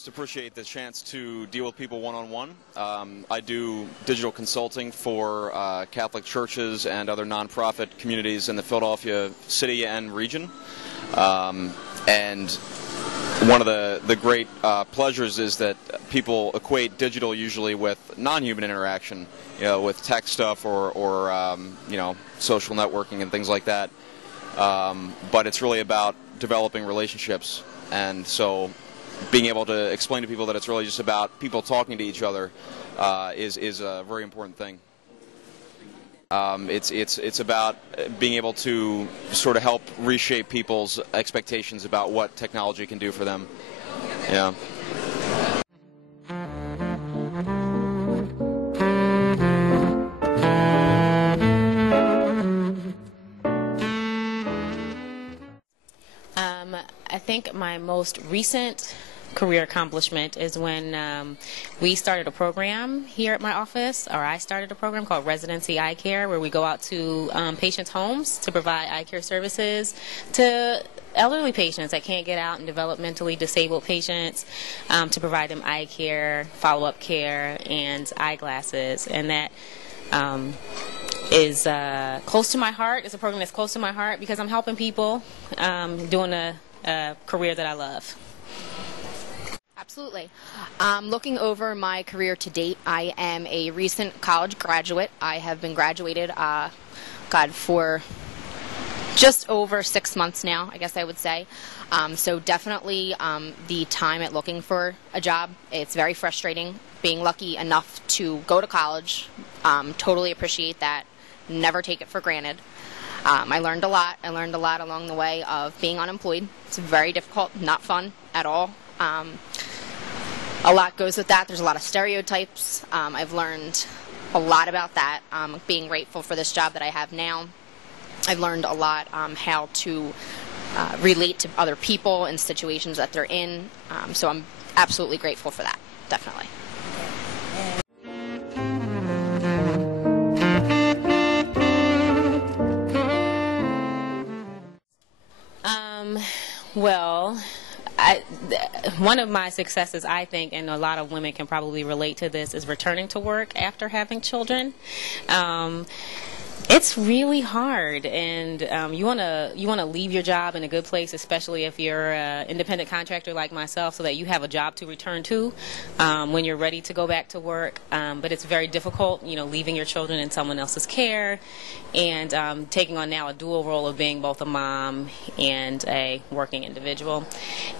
most appreciate the chance to deal with people one-on-one. I do digital consulting for Catholic churches and other nonprofit communities in the Philadelphia city and region. And one of the great pleasures is that people equate digital usually with non-human interaction, with tech stuff or social networking and things like that. But it's really about developing relationships, and so being able to explain to people that it's really just about people talking to each other is a very important thing. It's about being able to sort of help reshape people's expectations about what technology can do for them. Yeah. I think my most recent career accomplishment is when we started a program here at my office, or I started a program called Residency Eye Care, where we go out to patients' homes to provide eye care services to elderly patients that can't get out, and developmentally disabled patients, to provide them eye care, follow-up care, and eyeglasses. And that is close to my heart. It's a program that's close to my heart because I'm helping people doing a career that I love. Absolutely. Looking over my career to date, I am a recent college graduate. I have been graduated, for just over 6 months now, I guess I would say. So definitely the time at looking for a job, it's very frustrating. Being lucky enough to go to college, totally appreciate that. Never take it for granted. I learned a lot. I learned a lot along the way of being unemployed. It's very difficult, not fun at all. A lot goes with that. There's a lot of stereotypes. I've learned a lot about that. Being grateful for this job that I have now. I've learned a lot how to relate to other people in situations that they're in. So I'm absolutely grateful for that, definitely. Well, one of my successes, I think, and a lot of women can probably relate to this, is returning to work after having children. It's really hard, and you wanna leave your job in a good place, especially if you're an independent contractor like myself, so that you have a job to return to when you're ready to go back to work. But it's very difficult, leaving your children in someone else's care, and taking on now a dual role of being both a mom and a working individual.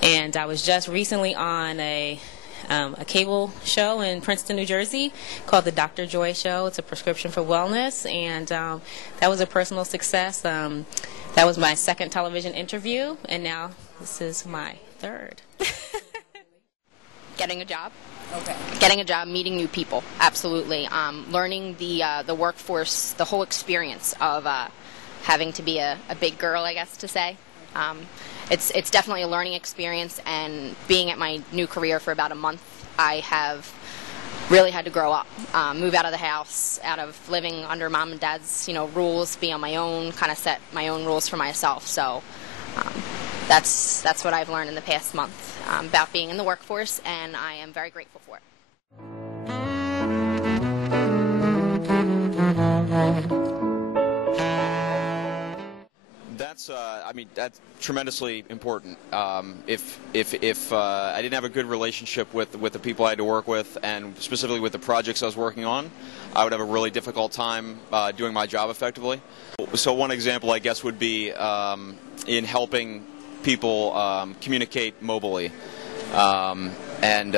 And I was just recently on a cable show in Princeton, New Jersey, called the Dr. Joy Show. It's a prescription for wellness, and that was a personal success. That was my second television interview, and now this is my third. Getting a job. Okay. Getting a job, meeting new people, absolutely. Learning the workforce, the whole experience of having to be a big girl, I guess to say. It's definitely a learning experience, and being at my new career for about a month, I have really had to grow up, move out of the house, out of living under mom and dad's rules, be on my own, kind of set my own rules for myself. So that's what I've learned in the past month about being in the workforce, and I am very grateful for it. That's tremendously important. If I didn't have a good relationship with the people I had to work with, and specifically with the projects I was working on, I would have a really difficult time doing my job effectively. So one example, I guess, would be in helping people communicate mobily, and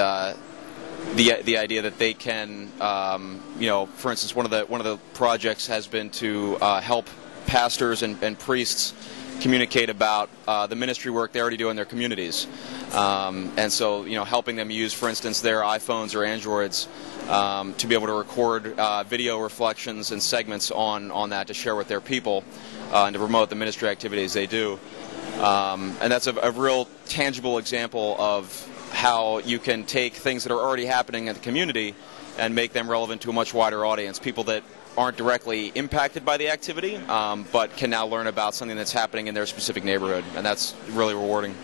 the idea that they can, for instance, one of the projects has been to help pastors and priests communicate about the ministry work they already do in their communities, and so helping them use, for instance, their iPhones or Androids to be able to record video reflections and segments on that to share with their people and to promote the ministry activities they do. And that's a real tangible example of how you can take things that are already happening in the community and make them relevant to a much wider audience, people that aren't directly impacted by the activity, but can now learn about something that's happening in their specific neighborhood, and that's really rewarding.